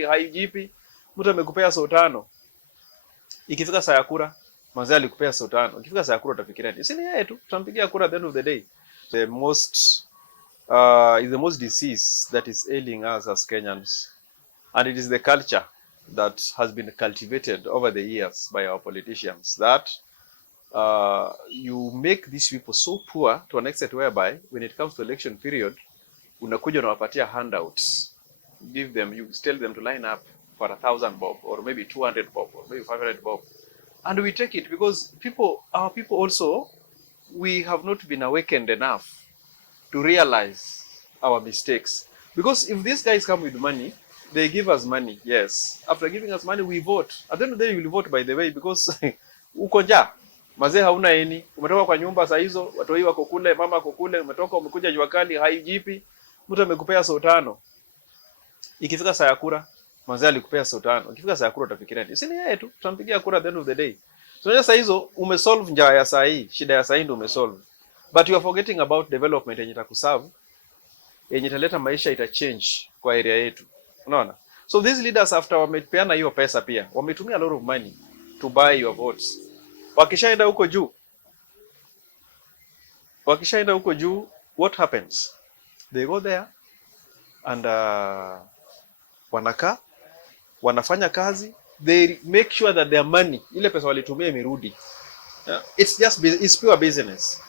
haijipi. Mtu amekupea so tano. Ikifika saa ya kura, mzee alikupea so tano. Ikifika saa ya kura utafikiria nini? Si ni yeye tu, tutampigia kura at the end of the day. The most is the most disease that is ailing us as Kenyans. And it is the culture that has been cultivated over the years by our politicians that you make these people so poor to an extent whereby when it comes to election period, unakuja unawapatia handouts. Give them, you tell them to line up for 1,000 bob or maybe 200 bob or maybe 500 bob. And we take it because our people also, we have not been awakened enough to realize our mistakes. Because if these guys come with money, they give us money, yes. After giving us money, we vote. At the end of the day, we will vote by the way because uko njaa. Mazee hauna eni. Umetoka kwa nyumba saa hizo, watoi wako kule, mama wako kule, umetoka umekuja jua kali, haijipi. Mtu amekupea so tano. Ikifika saa ya kura, mazee alikupea so tano. Ikifika saa ya kura utafikiria nini? Si ni yeye tu, tutampigia kura at the end of the day. So saa hizo umesolve njaa ya saa hii, shida ya saa hii ndio umesolve. But you are forgetting about development yenye itakuserve, yenye italeta maisha itachange kwa area yetu. Unaona? So these leaders after wamepeana hiyo pesa pia, wametumia a lot of money to buy your votes. Wakishaenda huko juu, what happens? They go there and wanafanya kazi, they make sure that their money, ile pesa walitumia imerudi. It's pure business.